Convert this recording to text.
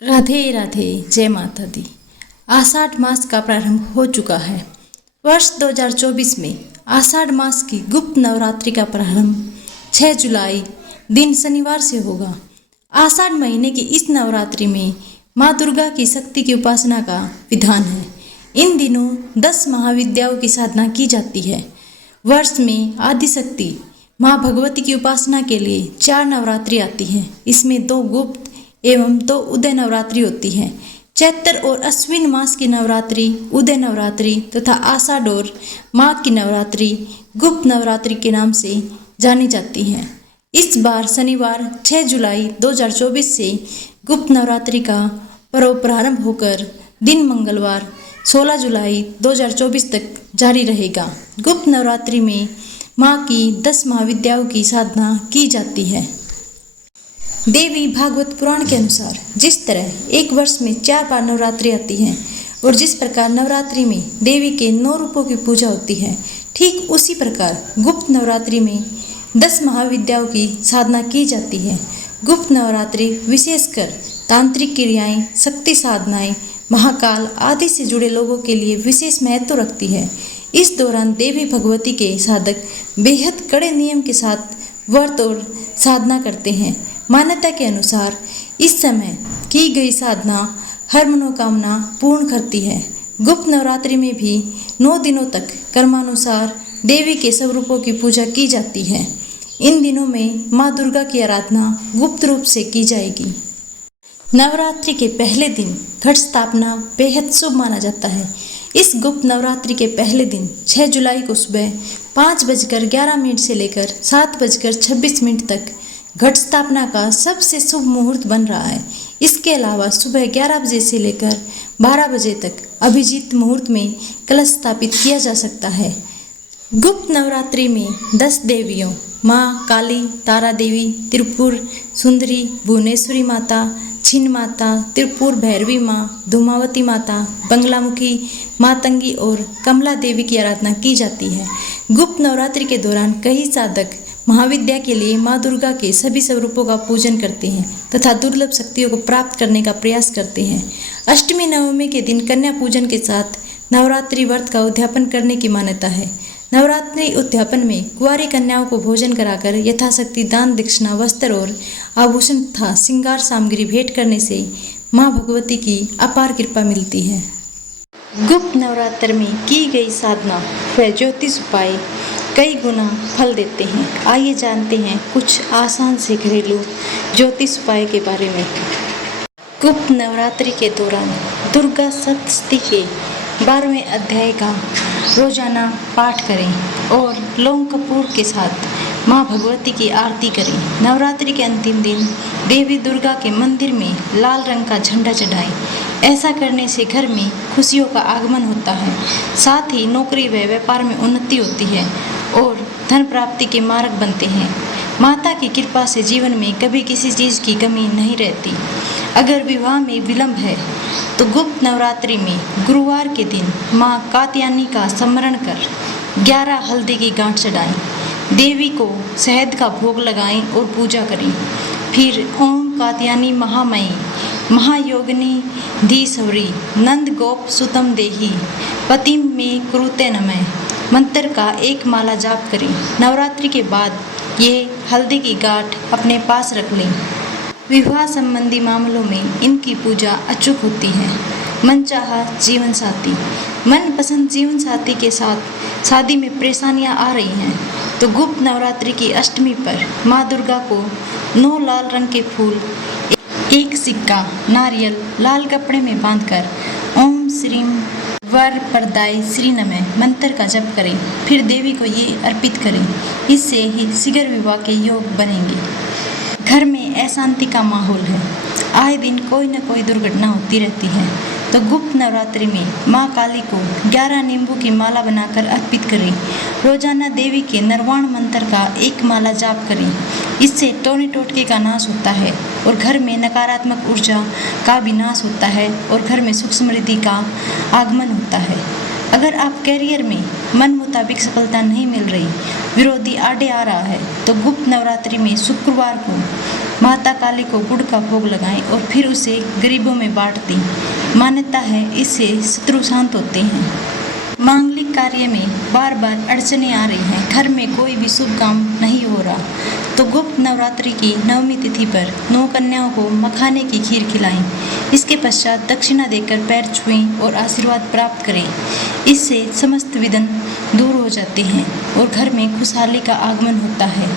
राधे राधे, जय माता दी। आषाढ़ मास का प्रारंभ हो चुका है। वर्ष 2024 में आषाढ़ मास की गुप्त नवरात्रि का प्रारंभ 6 जुलाई दिन शनिवार से होगा। आषाढ़ महीने की इस नवरात्रि में माँ दुर्गा की शक्ति की उपासना का विधान है। इन दिनों 10 महाविद्याओं की साधना की जाती है। वर्ष में आदिशक्ति माँ भगवती की उपासना के लिए 4 नवरात्रि आती हैं। इसमें 2 गुप्त एवं 2 उदय नवरात्रि होती हैं। चैत्र और अश्विन मास की नवरात्रि उदय नवरात्रि तथा आषाढ़ और माघ की नवरात्रि गुप्त नवरात्रि के नाम से जानी जाती हैं। इस बार शनिवार 6 जुलाई 2024 से गुप्त नवरात्रि का पर्व प्रारंभ होकर दिन मंगलवार 16 जुलाई 2024 तक जारी रहेगा। गुप्त नवरात्रि में माँ की 10 महाविद्याओं की साधना की जाती है। देवी भागवत पुराण के अनुसार जिस तरह एक वर्ष में 4 बार नवरात्रि आती हैं और जिस प्रकार नवरात्रि में देवी के 9 रूपों की पूजा होती है, ठीक उसी प्रकार गुप्त नवरात्रि में 10 महाविद्याओं की साधना की जाती है। गुप्त नवरात्रि विशेषकर तांत्रिक क्रियाएं, शक्ति साधनाएं, महाकाल आदि से जुड़े लोगों के लिए विशेष महत्व रखती है। इस दौरान देवी भगवती के साधक बेहद कड़े नियम के साथ व्रत और साधना करते हैं। मान्यता के अनुसार इस समय की गई साधना हर मनोकामना पूर्ण करती है। गुप्त नवरात्रि में भी 9 दिनों तक कर्मानुसार देवी के सब रूपों की पूजा की जाती है। इन दिनों में माँ दुर्गा की आराधना गुप्त रूप से की जाएगी। नवरात्रि के पहले दिन घट स्थापना बेहद शुभ माना जाता है। इस गुप्त नवरात्रि के पहले दिन 6 जुलाई को सुबह 5:11 से लेकर 7:26 तक घट स्थापना का सबसे शुभ मुहूर्त बन रहा है। इसके अलावा सुबह 11 बजे से लेकर 12 बजे तक अभिजीत मुहूर्त में कलश स्थापित किया जा सकता है। गुप्त नवरात्रि में 10 देवियों माँ काली, तारा देवी, त्रिपुर सुंदरी, भुवनेश्वरी माता, छिन्न माता, त्रिपुर भैरवी माँ, धूमावती माता, बंगलामुखी, मातंगी और कमला देवी की आराधना की जाती है। गुप्त नवरात्रि के दौरान कई साधक महाविद्या के लिए माँ दुर्गा के सभी स्वरूपों का पूजन करते हैं तथा दुर्लभ शक्तियों को प्राप्त करने का प्रयास करते हैं। अष्टमी नवमी के दिन कन्या पूजन के साथ नवरात्रि व्रत का उद्यापन करने की मान्यता है। नवरात्रि उद्यापन में कुंवारी कन्याओं को भोजन कराकर यथाशक्ति दान, दक्षिणा, वस्त्र और आभूषण तथा श्रृंगार सामग्री भेंट करने से माँ भगवती की अपार कृपा मिलती है। गुप्त नवरात्र में की गई साधना व ज्योतिष उपाय कई गुना फल देते हैं। आइए जानते हैं कुछ आसान से घरेलू ज्योतिष उपाय के बारे में। गुप्त नवरात्रि के दौरान दुर्गा सप्तशती के 12वें अध्याय का रोजाना पाठ करें और लौंग कपूर के साथ माँ भगवती की आरती करें। नवरात्रि के अंतिम दिन देवी दुर्गा के मंदिर में लाल रंग का झंडा चढ़ाएं। ऐसा करने से घर में खुशियों का आगमन होता है। साथ ही नौकरी व व्यापार में उन्नति होती है और धन प्राप्ति के मार्ग बनते हैं। माता की कृपा से जीवन में कभी किसी चीज़ की कमी नहीं रहती। अगर विवाह में विलंब है तो गुप्त नवरात्रि में गुरुवार के दिन माँ कात्यायनी का स्मरण कर 11 हल्दी की गांठ चढ़ाएं। देवी को शहद का भोग लगाएं और पूजा करें। फिर ओम कात्यायनी महामयी महायोगिनी धीश्वरी नंद गोप सुतम देही पतिम में कुरुते नमः मंत्र का 1 माला जाप करें। नवरात्रि के बाद ये हल्दी की गांठ अपने पास रख लें। विवाह संबंधी मामलों में इनकी पूजा अचूक होती है। मनचाहा जीवन साथी, मनपसंद जीवन साथी के साथ शादी में परेशानियां आ रही हैं तो गुप्त नवरात्रि की अष्टमी पर माँ दुर्गा को 9 लाल रंग के फूल, 1 सिक्का, नारियल लाल कपड़े में बांधकर ओम श्रीम वर प्रदाय श्री नमः मंत्र का जप करें। फिर देवी को ये अर्पित करें। इससे ही शीघ्र विवाह के योग बनेंगे। घर में अशांति का माहौल है, आए दिन कोई न कोई दुर्घटना होती रहती है तो गुप्त नवरात्रि में माँ काली को 11 नींबू की माला बनाकर अर्पित करें। रोजाना देवी के निर्वाण मंत्र का 1 माला जाप करें। इससे टोने टोटके का नाश होता है और घर में नकारात्मक ऊर्जा का विनाश होता है और घर में सुख समृद्धि का आगमन होता है। अगर आप करियर में मन मुताबिक सफलता नहीं मिल रही, विरोधी आड़े आ रहा है तो गुप्त नवरात्रि में शुक्रवार को माता काली को गुड़ का भोग लगाएं और फिर उसे गरीबों में बांट दें। मान्यता है इससे शत्रु शांत होते हैं। मांगलिक कार्य में बार बार अड़चनें आ रही हैं, घर में कोई भी शुभ काम नहीं हो रहा, तो गुप्त नवरात्रि की नवमी तिथि पर 9 कन्याओं को मखाने की खीर खिलाएं। इसके पश्चात दक्षिणा देकर पैर छुएं और आशीर्वाद प्राप्त करें। इससे समस्त विघ्न दूर हो जाते हैं और घर में खुशहाली का आगमन होता है।